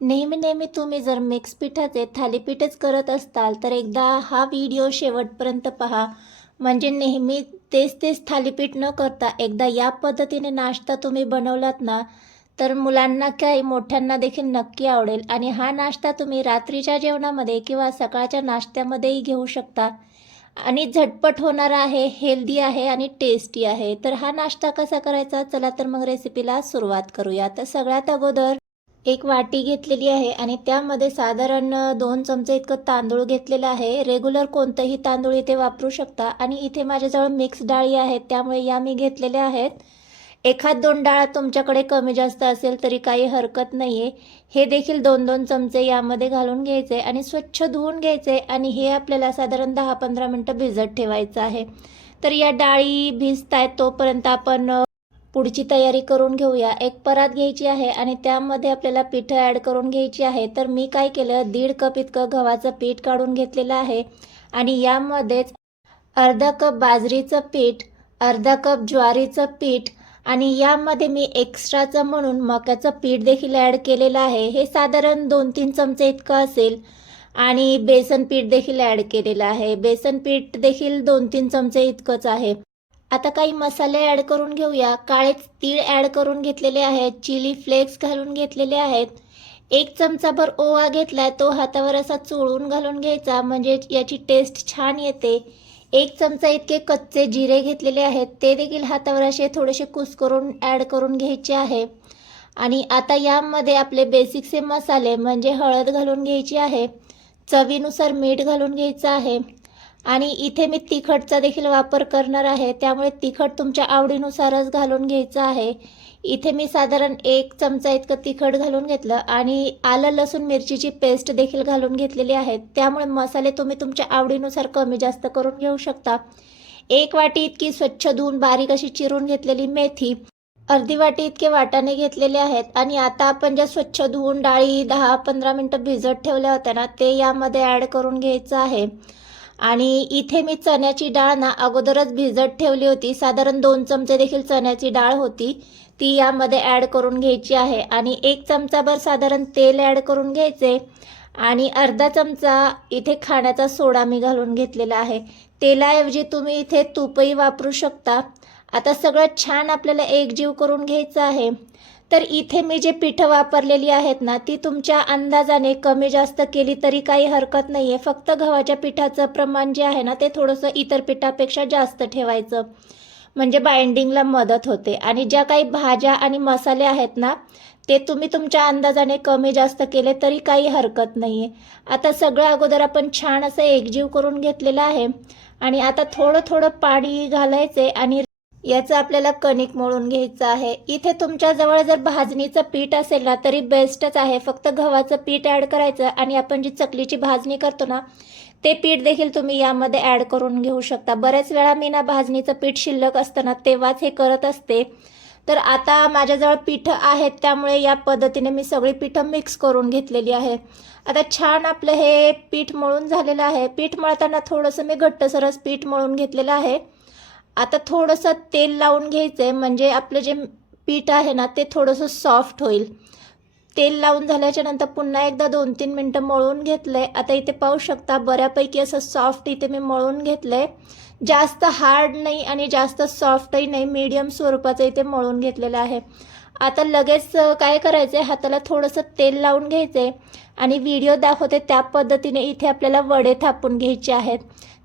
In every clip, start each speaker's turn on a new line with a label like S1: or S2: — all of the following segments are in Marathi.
S1: नेहमी नेहमी तुम्ही जर मिक्स पिठाचे थालीपीठच करत असताल तर एकदा हा व्हिडिओ शेवटपर्यंत पहा. म्हणजे नेहमी तेच तेच थालीपीठ न करता एकदा या पद्धतीने नाश्ता तुम्ही बनवलात ना तर मुलांना काय मोठ्यांना देखील नक्की आवडेल. आणि हा नाश्ता तुम्ही रात्रीच्या जेवणामध्ये किंवा सकाळच्या नाश्त्यामध्येही घेऊ शकता. आणि झटपट होणारा आहे हेल्दी आहे आणि टेस्टी आहे. तर हा नाश्ता कसा करायचा? चला तर मग रेसिपीला सुरुवात करूया. तर सगळ्यात अगोदर एक वाटी घेतलेली आहे आणि त्यामध्ये साधारण दोन चमचे इतकं तांदूळ घेतलेलं आहे. रेग्युलर कोणतंही तांदूळ इथे वापरू शकता. आणि इथे माझ्याजवळ मिक्स डाळी आहेत त्यामुळे या मी घेतलेल्या आहेत. एखाद दोन डाळ तुमच्याकडे कमी जास्त असेल तरी काही हरकत नाही आहे हे देखील दोन दोन चमचे यामध्ये घालून घ्यायचे आणि स्वच्छ धुवून घ्यायचे आणि हे आपल्याला साधारण दहा पंधरा मिनटं भिजत ठेवायचं आहे. तर या डाळी भिजत आहेत तोपर्यंत आपण पुढची तयारी करून घेऊया. एक परात घ्यायची आहे आणि त्यामध्ये आपल्याला पिठं ॲड करून घ्यायची आहे. तर मी काय केलं? दीड कप इतकं गव्हाचं पीठ काढून घेतलेलं आहे. आणि यामध्येच अर्धा कप बाजरीचं पीठ अर्धा कप ज्वारीचं पीठ आणि यामध्ये मी एक्स्ट्राचं म्हणून मक्याचं पीठ देखील ॲड केलेलं आहे. हे साधारण दोन तीन चमचे इतकं असेल. आणि बेसन पीठ देखील ॲड केलेलं आहे. बेसन पीठ देखील दोन तीन चमचे इतकंच आहे. आता काही मसाले ॲड करून घेऊया. काळे तीळ ॲड करून घेतलेले आहेत. चिली फ्लेक्स घालून घेतलेले आहेत. एक चमचाभर ओवा घेतलाय. तो हातावर असा चोळून घालून घ्यायचा. म्हणजे याची टेस्ट छान येते. एक चमचा इतके कच्चे जिरे घेतलेले आहेत. ते देखील हातावर असे थोडेसे कुस्करून ॲड करून घ्यायचे आहे. आणि आता यामध्ये आपले बेसिकचे मसाले म्हणजे हळद घालून घ्यायची आहे. चवीनुसार मीठ घालून घ्यायचं आहे. आणि इथे मी तिखटचा देखील वापर करणार आहे. त्यामुळे तिखट तुमच्या आवडीनुसारच घालून घ्यायचं आहे. इथे मी साधारण एक चमचा इतकं तिखट घालून घेतलं आणि आलं लसूण मिरचीची पेस्ट देखील घालून घेतलेली आहे. त्यामुळे मसाले तुम्ही तुमच्या आवडीनुसार कमी जास्त करून घेऊ शकता. एक वाटी इतकी स्वच्छ धुवून बारीक अशी चिरून घेतलेली मेथी अर्धी वाटी इतके वाटाणे घेतलेले आहेत. आणि आता आपण ज्या स्वच्छ धुवून डाळी दहा पंधरा मिनटं भिजत ठेवल्या होत्या ना ते यामध्ये ॲड करून घ्यायचं आहे. आणि इथे मी चण्याची डाळ ना अगोदरच भिजत ठेवली होती. साधारण दोन चमचे देखील चण्याची डाळ होती. ती यामध्ये ॲड करून घ्यायची आहे. आणि एक चमचाभर साधारण तेल ॲड करून घ्यायचे. आणि अर्धा चमचा इथे खाण्याचा सोडा मी घालून घेतलेला आहे. तेलाऐवजी तुम्ही इथे तूपही वापरू शकता. आता सगळं छान आपल्याला एकजीव करून घ्यायचं आहे. तर इथे मी जे पिठं वापरलेली आहेत ना ती तुमच्या अंदाजाने कमी जास्त केली तरी काही हरकत नाही आहे फक्त गव्हाच्या पिठाचं प्रमाण जे आहे ना ते थोडंसं इतर पिठापेक्षा जास्त ठेवायचं. म्हणजे बाइंडिंगला मदत होते. आणि ज्या काही भाज्या आणि मसाले आहेत ना ते तुम्ही तुमच्या अंदाजाने कमी जास्त केले तरी काही हरकत नाही आहे आता सगळं अगोदर आपण छान असं एकजीव करून घेतलेलं आहे. आणि आता थोडं थोडं पाणी घालायचे आणि याचं आपल्याला कणिक मळून घ्यायचं आहे. इथे तुमच्याजवळ जर भाजणीचं पीठ असेल ना तरी बेस्टच आहे. फक्त गव्हाचं पीठ ॲड करायचं आणि आपण जी चकलीची भाजणी करतो ना ते पीठ देखील तुम्ही यामध्ये ॲड करून घेऊ शकता. बऱ्याच वेळा मी ना भाजणीचं पीठ शिल्लक असताना तेव्हाच हे करत असते. तर आता माझ्याजवळ पिठं आहेत त्यामुळे या पद्धतीने मी सगळी पिठं मिक्स करून घेतलेली आहे. आता छान आपलं हे पीठ मळून झालेलं आहे. पीठ मळताना थोडंसं मी घट्टसरस पीठ मळून घेतलेलं आहे. आता थोडंसं तेल लावून घ्यायचं आहे म्हणजे आपलं जे पीठ आहे ना ते थोडंसं सॉफ्ट होईल. तेल लावून झाल्याच्यानंतर पुन्हा एकदा दोन तीन मिनटं मळून घेतलं आहे आता इथे पाहू शकता बऱ्यापैकी असं सॉफ्ट इथे मी मळून घेतलं आहे जास्त हार्ड नाही आणि जास्त सॉफ्टही नाही मीडियम स्वरूपाचं इथे मळून घेतलेलं आहे. आता लगेच काय करायचं आहे हाताला थोडंसं तेल लावून घ्यायचं आहे आणि व्हिडिओ दाखवते त्या पद्धतीने इथे आपल्याला वडे थापून घ्यायचे आहेत.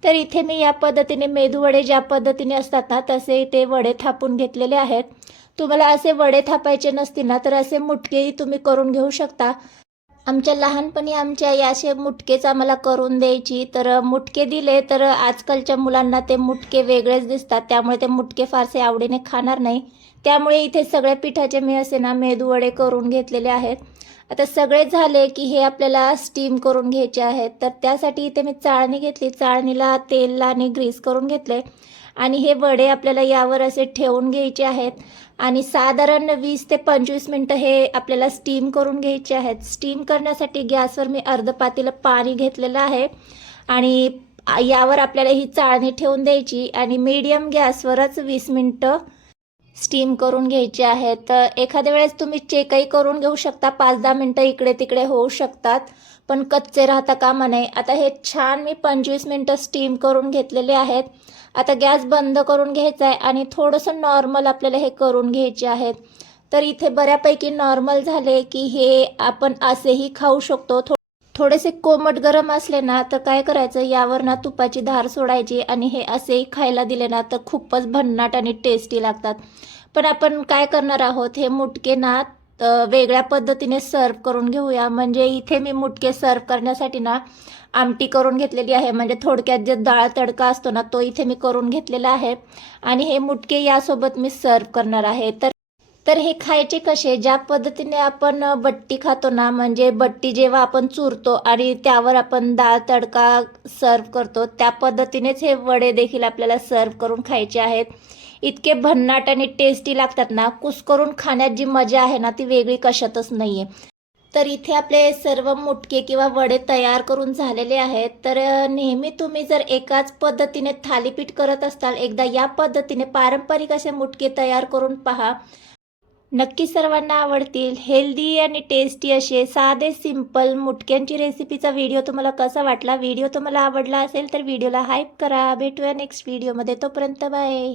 S1: तर इथे मी या पद्धतीने मेदूवडे ज्या पद्धतीने असतात ना तसे इथे वडे थापून घेतलेले आहेत. तुम्हाला असे वडे थापायचे नसतील ना तर असे मुटकेही तुम्ही करून घेऊ शकता. आमच्या लहानपणी आमच्या या असे मुटकेच आम्हाला करून द्यायची. तर मुटके दिले तर आजकालच्या मुलांना ते मुटके वेगळेच दिसतात. त्यामुळे ते मुटके फारसे आवडीने खाणार नाही. त्यामुळे इथे सगळ्या पिठाचे मी असे ना मेदूवडे करून घेतलेले आहेत. आता सगळे झाले की हे आपल्याला स्टीम करून घ्यायचे आहेत. तर त्यासाठी इथे मी चाळणी घेतली. चाळणीला तेल आणि ग्रीस करून घेतले. आणि हे वडे आपल्याला यावर असे ठेवून घ्यायचे आहेत. आणि साधारण वीस ते पंचवीस मिनटं हे आपल्याला स्टीम करून घ्यायचे आहेत. स्टीम करण्यासाठी गॅसवर मी अर्ध पातेलं पाणी घेतलेलं आहे. आणि यावर आपल्याला ही चाळणी ठेवून द्यायची आणि मीडियम गॅसवरच वीस मिनटं स्टीम करून घ्यायचे आहेत तर एखाद्या वेळेस तुम्ही चेकही करून घेऊ शकता. पाच दहा मिनटं इकडे तिकडे होऊ शकतात. पण कच्चे राहता कामा नये. आता हे छान मी पंचवीस मिनटं स्टीम करून घेतलेले आहेत. आता गॅस बंद करून घ्यायचा आहे आणि थोडंसं नॉर्मल आपल्याला हे करून घ्यायचे आहेत. तर इथे बऱ्यापैकी नॉर्मल झाले की हे आपण असेही खाऊ शकतो. थो थोडेसे कोमट गरम असले ना तर काय करायचं? यावर ना तुपाची धार सोडायची आणि हे असेही खायला दिले ना तर खूपच भन्नाट आणि टेस्टी लागतात. पण आपण काय करणार आहोत? हे मुटके ना वेगळ्या पद्धतीने सर्व करून घेऊया. म्हणजे इथे मी मुटके सर्व करण्यासाठी ना आमटी करून घेतलेली आहे. म्हणजे थोडक्यात जे डाळ तडका असतो ना तो इथे मी करून घेतलेला आहे. आणि हे मुटके यासोबत मी सर्व करणार आहे. तर तर हे खायचे कसे? ज्या पद्धतीने आपण बट्टी खातो ना म्हणजे बट्टी जेव्हा आपण चुरतो आणि त्यावर आपण डाळ तडका सर्व करतो त्या पद्धतीनेच हे वडे देखील आपल्याला सर्व करून खायचे आहेत. इतके भन्नाट आणि टेस्टी लागतात ना कुस्करून खाण्यात जी मजा आहे ना ती वेगळी कशातच नाही आहे तर इथे आपले सर्व मुटके किंवा वडे तयार करून झालेले आहेत. तर नेहमी तुम्ही जर एकाच पद्धतीने थालीपीठ करत असाल एकदा या पद्धतीने पारंपरिक असे मुटके तयार करून पहा. नक्की सर्वांना आवडतील. हेल्दी आणि टेस्टी असे साधे सिंपल मुटक्यांची रेसिपीचा व्हिडिओ तुम्हाला कसा वाटला? व्हिडिओ तुम्हाला आवडला असेल तर व्हिडिओला हाईप करा. भेटूया नेक्स्ट व्हिडिओमध्ये तोपर्यंत बाय